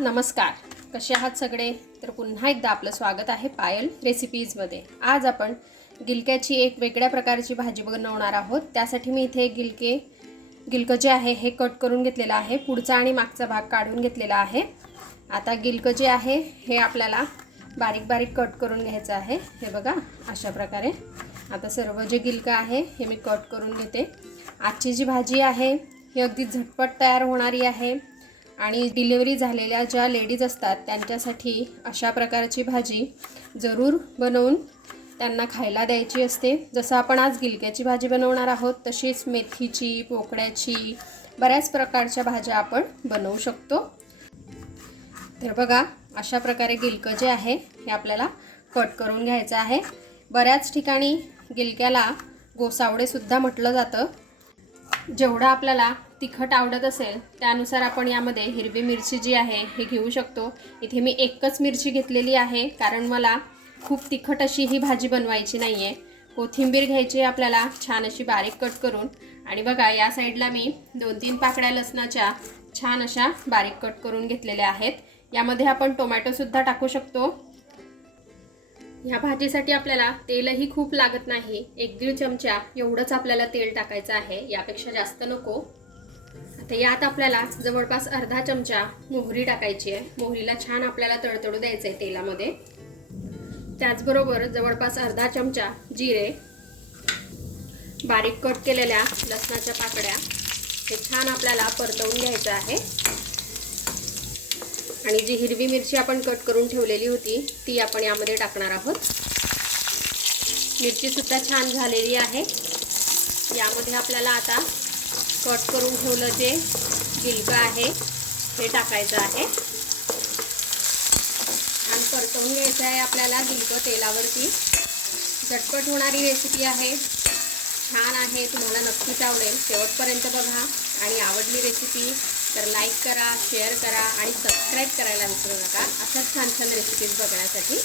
नमस्कार, कसे आहात सगळे? तर पुन्हा एकदा आपलं स्वागत आहे पायल रेसिपीजमध्ये। आज आपण गिलक्याची एक वेगळ्या प्रकारची भाजी बनवणार आहोत। त्यासाठी मी इथे गिलकं जे आहे हे कट करून घेतलेलं आहे, पुढचा आणि मागचा भाग काढून घेतलेला आहे। आता गिलकं जे आहे हे आपल्याला बारीक बारीक कट करून घ्यायचं आहे। हे बघा अशा प्रकारे। आता सर्व जे गिलकं आहे हे मी कट करून घेते। आजची जी भाजी आहे ही अगदी झटपट तयार होणारी आहे आणि डिलिव्हरी झालेल्या ज्या लेडीज असतात त्यांच्यासाठी अशा प्रकारची भाजी जरूर बनवून त्यांना खायला द्यायची असते। जसं आपण आज गिलक्याची भाजी बनवणार आहोत तशीच मेथीची, पोकळ्याची, बऱ्याच प्रकारच्या भाज्या आपण बनवू शकतो। तर बघा अशा प्रकारे गिलकं जे आहे हे आपल्याला कट करून घ्यायचं आहे। बऱ्याच ठिकाणी गिलक्याला गोसावडे सुद्धा म्हटलं जातं। जेवढा आपल्याला तिखट आवडत असेल त्यानुसार आपण यामध्ये हिरवी मिरची जी आहे हे घेऊ शकतो। इथे मी एकच मिरची घेतलेली आहे कारण मला खूप तिखट अशी ही भाजी बनवायची नाही आहे। कोथिंबीर घ्यायची आपल्याला छान अशी बारीक कट करून, आणि बघा या साईडला मी 2-3 पाकळ्या लसणाच्या छान अशा बारीक कट करून घेतलेल्या आहेत। यामध्ये आपण टोमॅटो सुद्धा टाकू शकतो। ह्या भाजीसाठी आपल्याला तेलही खूप लागत नाही, 1-1.5 चमचा एवढंच आपल्याला तेल टाकायचं आहे, यापेक्षा जास्त नको। आता यात आपल्याला जवळपास अर्धा चमचा मोहरी टाकायची आहे। मोहरीला छान आपल्याला तडतडू द्यायचं आहे तेलामध्ये। त्याचबरोबर जवळपास अर्धा चमचा जिरे, बारीक कट केलेल्या लसणाच्या पाकळ्या हे छान आपल्याला परतवून घ्यायचं आहे। आणि जी हिरवी मिरची आपण कट करून ठेवलेली होती ती आपण यामध्ये टाकणार आहोत। मिरची सुद्धा छान झालेली आहे। यामध्ये आपल्याला आता कट करून ठेवलं जे गिलकं आहे हे टाकायचं आहे आणि परतवून घ्यायचं आहे आपल्याला गिलकं तेलावरती। झटपट होणारी रेसिपी आहे, छान आहे, तुम्हाला नक्कीच आवडेल। शेवटपर्यंत बघा आणि आवडली रेसिपी तर लाईक करा, शेअर करा आणि सबस्क्राईब करायला विसरू नका अशाच छान छान रेसिपीज बघण्यासाठी।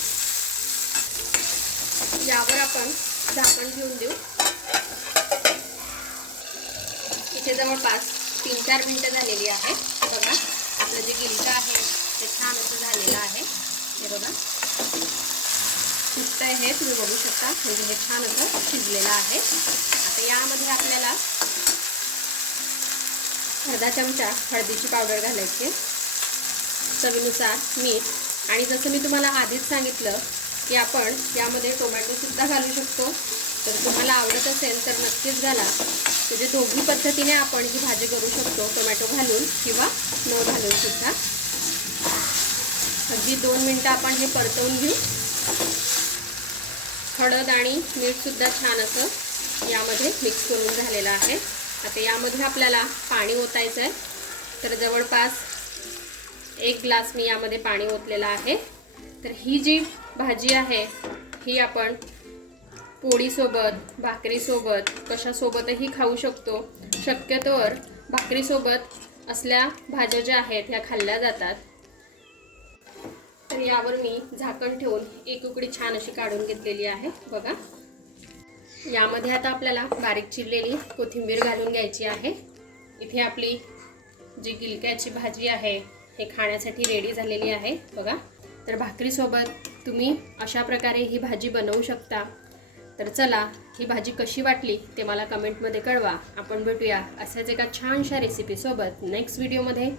यावर आपण झाकण ठेवून देऊ। इथे जवळपास 3-4 मिनिटं झालेली आहेत। बघा आपलं जे गिलकं आहे ते छान असं झालेलं आहे। हे बघा फुटतंय, हे तुम्ही बघू शकता, म्हणजे हे छान असं शिजलेलं आहे। आता यामध्ये आपल्याला अर्धा चमचा हळदीची पावडर घालायची, चवीनुसार मीठ, आणि जसं मी तुम्हाला आधीच सांगितलं की आपण यामध्ये टोमॅटो सुद्धा घालू शकतो। तर तुम्हाला आवडत असेल तर नक्कीच घाला। म्हणजे दोन्ही पद्धतीने आपण ही भाजी करू शकतो, टोमॅटो घालून किंवा न घालून सुद्धा। अगदी 2 मिनिटं आपण हे परतवून घेऊ। हळद आणि मीठ सुद्धा छान असं यामध्ये मिक्स करून झालेलं आहे। आता यामध्ये आपल्याला पाणी ओतायचं आहे। तर जवळपास 1 ग्लास मी यामध्ये पाणी ओतलेलं आहे। तर ही जी भाजी आहे ही आपण पोळीसोबत, भाकरीसोबत, कशासोबतही खाऊ शकतो। शक्यतोवर भाकरीसोबत असल्या भाज्या ज्या आहेत ह्या खाल्ल्या जातात। तर यावर मी झाकण ठेवून एक उकळी छान अशी काढून घेतलेली आहे। बघा यामध्ये आता आपल्याला बारीक चिरलेली कोथिंबीर घालून घ्यायची आहे। इथे आपली जी गिलक्याची भाजी आहे हे खाण्यासाठी रेडी झालेली आहे। बघा तर भाकरीसोबत तुम्ही अशा प्रकारे ही भाजी बनवू शकता। तर चला ही भाजी कशी वाटली ते मला कमेंटमध्ये कळवा। आपण भेटूया अशाच एका छानशा रेसिपीसोबत नेक्स्ट व्हिडिओमध्ये।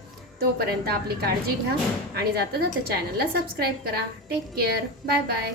तोपर्यंत आपली काळजी घ्या आणि जाता जाता चॅनलला सबस्क्राईब करा। Take care, bye bye.